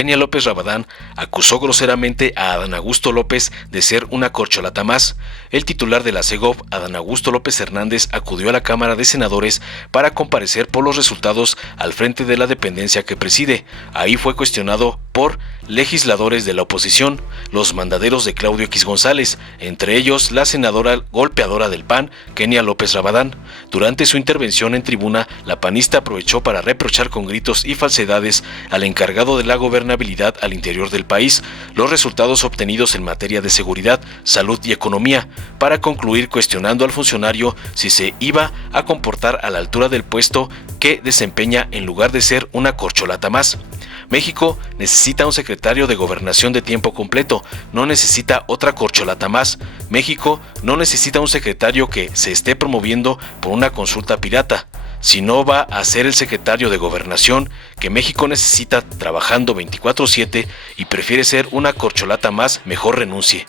Kenia López Rabadán acusó groseramente a Adán Augusto López de ser una corcholata más. El titular de la Segov, Adán Augusto López Hernández, acudió a la Cámara de Senadores para comparecer por los resultados al frente de la dependencia que preside. Ahí fue cuestionado por legisladores de la oposición, los mandaderos de Claudio X González, entre ellos la senadora golpeadora del PAN, Kenia López Rabadán. Durante su intervención en tribuna, la panista aprovechó para reprochar con gritos y falsedades al encargado de la gobernabilidad al interior del país los resultados obtenidos en materia de seguridad, salud y economía, para concluir cuestionando al funcionario si se iba a comportar a la altura del puesto que desempeña en lugar de ser una corcholata más. México necesita un secretario de Gobernación de tiempo completo, no necesita otra corcholata más. México no necesita un secretario que se esté promoviendo por una consulta pirata. Si no va a ser el secretario de Gobernación que México necesita trabajando 24/7 y prefiere ser una corcholata más, mejor renuncie.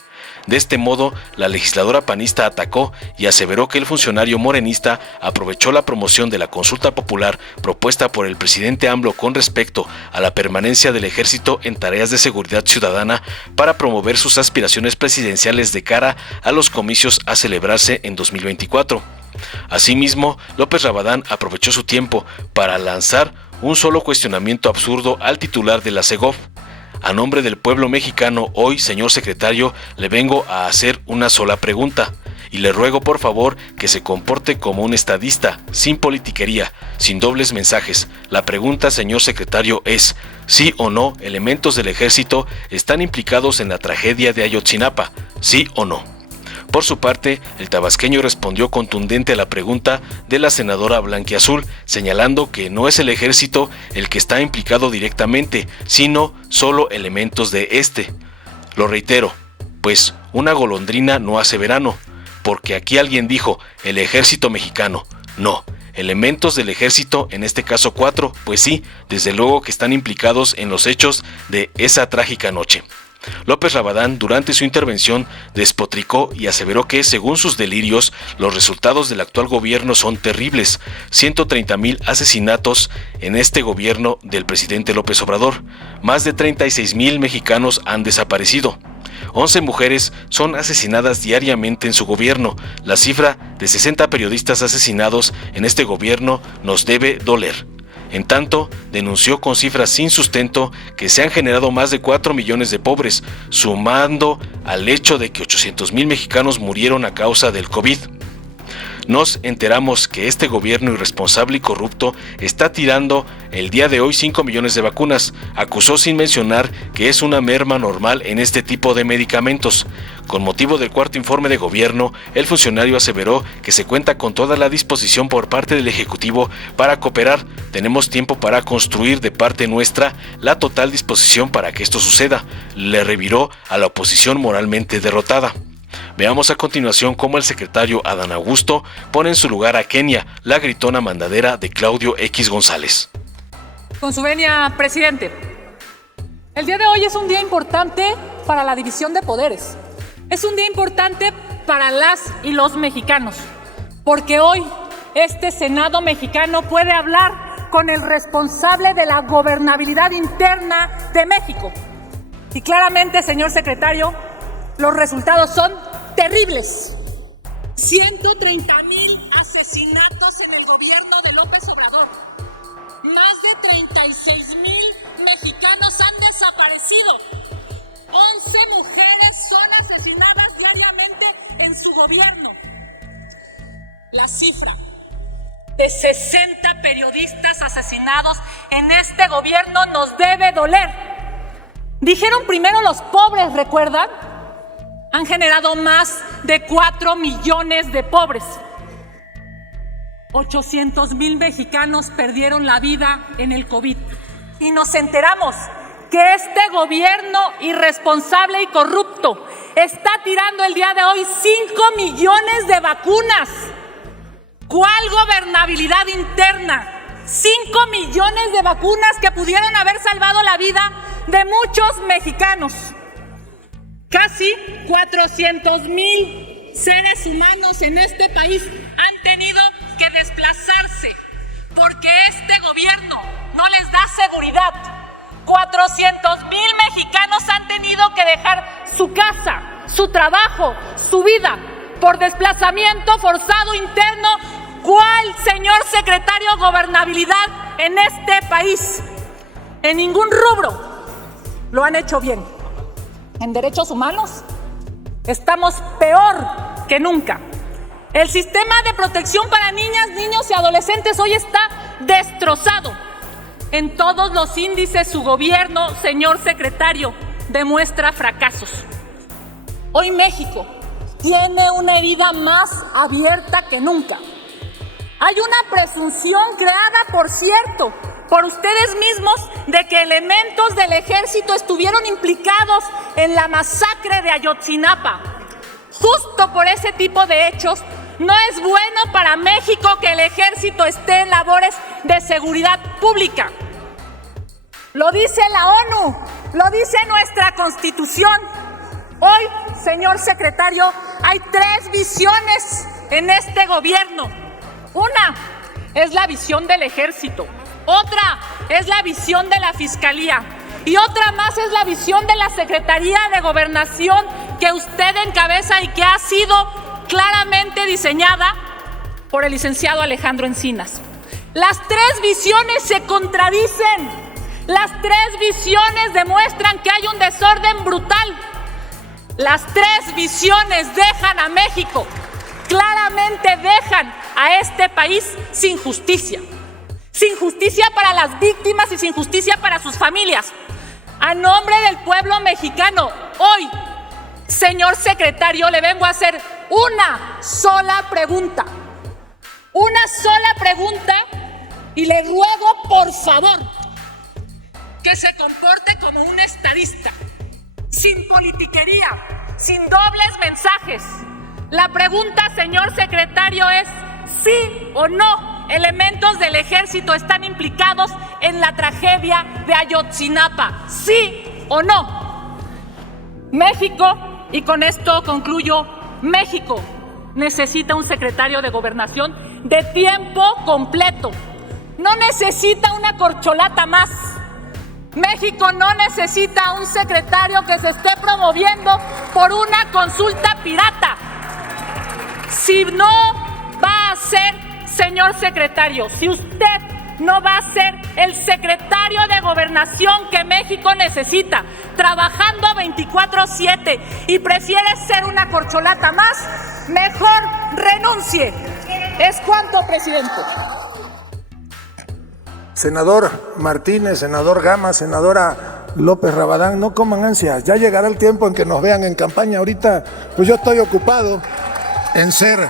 De este modo, la legisladora panista atacó y aseveró que el funcionario morenista aprovechó la promoción de la consulta popular propuesta por el presidente AMLO con respecto a la permanencia del ejército en tareas de seguridad ciudadana para promover sus aspiraciones presidenciales de cara a los comicios a celebrarse en 2024. Asimismo, López Rabadán aprovechó su tiempo para lanzar un solo cuestionamiento absurdo al titular de la Segov. A nombre del pueblo mexicano, hoy, señor secretario, le vengo a hacer una sola pregunta, y le ruego por favor que se comporte como un estadista, sin politiquería, sin dobles mensajes. La pregunta, señor secretario, es: ¿sí o no elementos del ejército están implicados en la tragedia de Ayotzinapa? ¿Sí o no? Por su parte, el tabasqueño respondió contundente a la pregunta de la senadora blanquiazul, señalando que no es el ejército el que está implicado directamente, sino solo elementos de este. Lo reitero, pues una golondrina no hace verano, porque aquí alguien dijo el ejército mexicano. No, elementos del ejército, en este caso 4, pues sí, desde luego que están implicados en los hechos de esa trágica noche. López Rabadán, durante su intervención, despotricó y aseveró que, según sus delirios, los resultados del actual gobierno son terribles. 130,000 asesinatos en este gobierno del presidente López Obrador. Más de 36,000 mexicanos han desaparecido. 11 mujeres son asesinadas diariamente en su gobierno. La cifra de 60 periodistas asesinados en este gobierno nos debe doler. En tanto, denunció con cifras sin sustento que se han generado más de 4 millones de pobres, sumando al hecho de que 800,000 mexicanos murieron a causa del COVID. Nos enteramos que este gobierno irresponsable y corrupto está tirando el día de hoy 5 millones de vacunas. Acusó sin mencionar que es una merma normal en este tipo de medicamentos. Con motivo del cuarto informe de gobierno, el funcionario aseveró que se cuenta con toda la disposición por parte del Ejecutivo para cooperar. Tenemos tiempo para construir de parte nuestra la total disposición para que esto suceda. Le reviró a la oposición moralmente derrotada. Veamos a continuación cómo el secretario Adán Augusto pone en su lugar a Kenia, la gritona mandadera de Claudio X González. Con su venia, presidente. El día de hoy es un día importante para la división de poderes. Es un día importante para las y los mexicanos, porque hoy este Senado mexicano puede hablar con el responsable de la gobernabilidad interna de México. Y claramente, señor secretario, los resultados son terribles. 130,000 asesinatos en el gobierno de López Obrador. Más de 36,000 mexicanos han desaparecido. 11 mujeres son asesinadas diariamente en su gobierno. La cifra de 60 periodistas asesinados en este gobierno nos debe doler. Dijeron primero los pobres, ¿recuerdan? Han generado más de 4 millones de pobres. 800,000 mexicanos perdieron la vida en el COVID. Y nos enteramos que este gobierno irresponsable y corrupto está tirando el día de hoy 5 millones de vacunas. ¿Cuál gobernabilidad interna? 5 millones de vacunas que pudieron haber salvado la vida de muchos mexicanos. Casi 400,000 seres humanos en este país han tenido que desplazarse porque este gobierno no les da seguridad. 400,000 mexicanos han tenido que dejar su casa, su trabajo, su vida por desplazamiento forzado interno. ¿Cuál, señor secretario, gobernabilidad en este país? En ningún rubro lo han hecho bien. En derechos humanos estamos peor que nunca. El sistema de protección para niñas, niños y adolescentes hoy está destrozado. En todos los índices su gobierno, señor secretario, demuestra fracasos. Hoy México tiene una herida más abierta que nunca. Hay una presunción creada, por cierto, por ustedes mismos, de que elementos del ejército estuvieron implicados en la masacre de Ayotzinapa. Justo por ese tipo de hechos, no es bueno para México que el ejército esté en labores de seguridad pública. Lo dice la ONU, lo dice nuestra Constitución. Hoy, señor secretario, hay 3 visiones en este gobierno. Una es la visión del ejército, otra es la visión de la Fiscalía y otra más es la visión de la Secretaría de Gobernación que usted encabeza y que ha sido claramente diseñada por el licenciado Alejandro Encinas. Las 3 visiones se contradicen. Las 3 visiones demuestran que hay un desorden brutal. Las 3 visiones dejan a México, claramente dejan a este país sin justicia. Sin justicia para las víctimas y sin justicia para sus familias. A nombre del pueblo mexicano, hoy, señor secretario, le vengo a hacer una sola pregunta. Una sola pregunta y le ruego, por favor, que se comporte como un estadista, sin politiquería, sin dobles mensajes. La pregunta, señor secretario, es ¿sí o no elementos del ejército están implicados en la tragedia de Ayotzinapa? ¿Sí o no? México, y con esto concluyo, México necesita un secretario de Gobernación de tiempo completo. No necesita una corcholata más. México no necesita un secretario que se esté promoviendo por una consulta pirata. Si no va a ser, señor secretario, si usted no va a ser el secretario de Gobernación que México necesita, trabajando 24/7 y prefiere ser una corcholata más, mejor renuncie. Es cuanto, presidente. Senador Martínez, senador Gama, senadora López Rabadán, no coman ansias, ya llegará el tiempo en que nos vean en campaña. Ahorita pues yo estoy ocupado en ser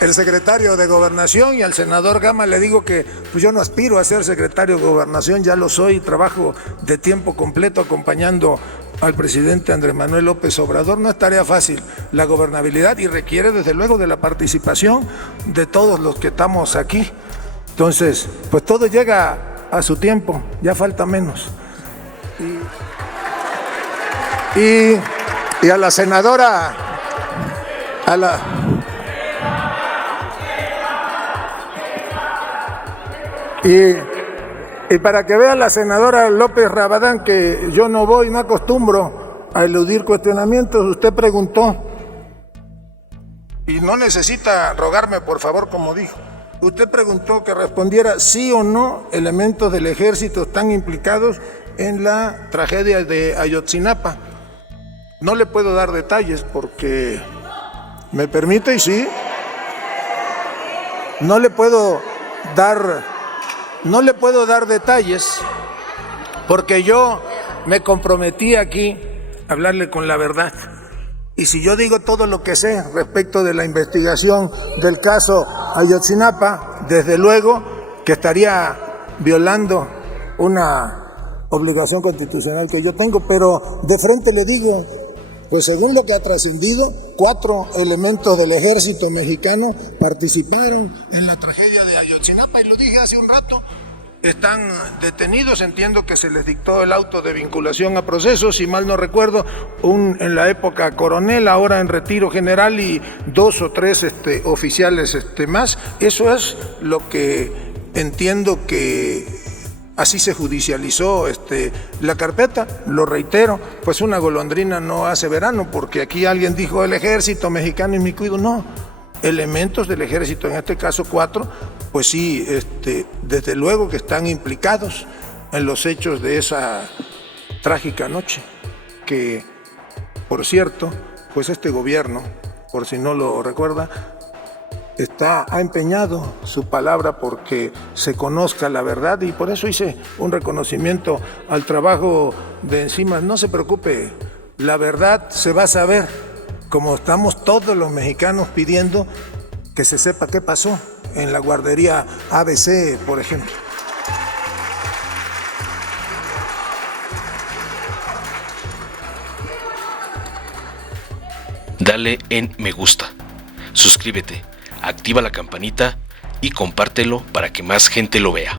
el secretario de Gobernación, y al senador Gama le digo que pues yo no aspiro a ser secretario de Gobernación, ya lo soy, trabajo de tiempo completo acompañando al presidente Andrés Manuel López Obrador. No es tarea fácil la gobernabilidad y requiere desde luego de la participación de todos los que estamos aquí. Entonces, pues todo llega a su tiempo, ya falta menos. Y a la senadora, y para que vea la senadora López Rabadán que yo no acostumbro a eludir cuestionamientos, usted preguntó, y no necesita rogarme por favor como dijo, usted preguntó que respondiera sí o no elementos del ejército están implicados en la tragedia de Ayotzinapa. No le puedo dar detalles porque, ¿me permite? Y sí, no le puedo dar detalles porque yo me comprometí aquí a hablarle con la verdad. Y si yo digo todo lo que sé respecto de la investigación del caso Ayotzinapa, desde luego que estaría violando una obligación constitucional que yo tengo, pero de frente le digo, pues según lo que ha trascendido, 4 elementos del ejército mexicano participaron en la tragedia de Ayotzinapa, y lo dije hace un rato. Están detenidos, entiendo que se les dictó el auto de vinculación a proceso, si mal no recuerdo, en la época coronel, ahora en retiro general, y 2 o 3 oficiales más. Eso es lo que entiendo que Así se judicializó la carpeta, lo reitero, pues una golondrina no hace verano, porque aquí alguien dijo el ejército mexicano y me cuido, no, elementos del ejército, en este caso 4, pues sí, desde luego que están implicados en los hechos de esa trágica noche, que, por cierto, pues este gobierno, por si no lo recuerda, ha empeñado su palabra porque se conozca la verdad, y por eso hice un reconocimiento al trabajo de Encinas. No se preocupe, la verdad se va a saber, como estamos todos los mexicanos pidiendo que se sepa qué pasó en la guardería ABC, por ejemplo. Dale en me gusta, suscríbete, activa la campanita y compártelo para que más gente lo vea.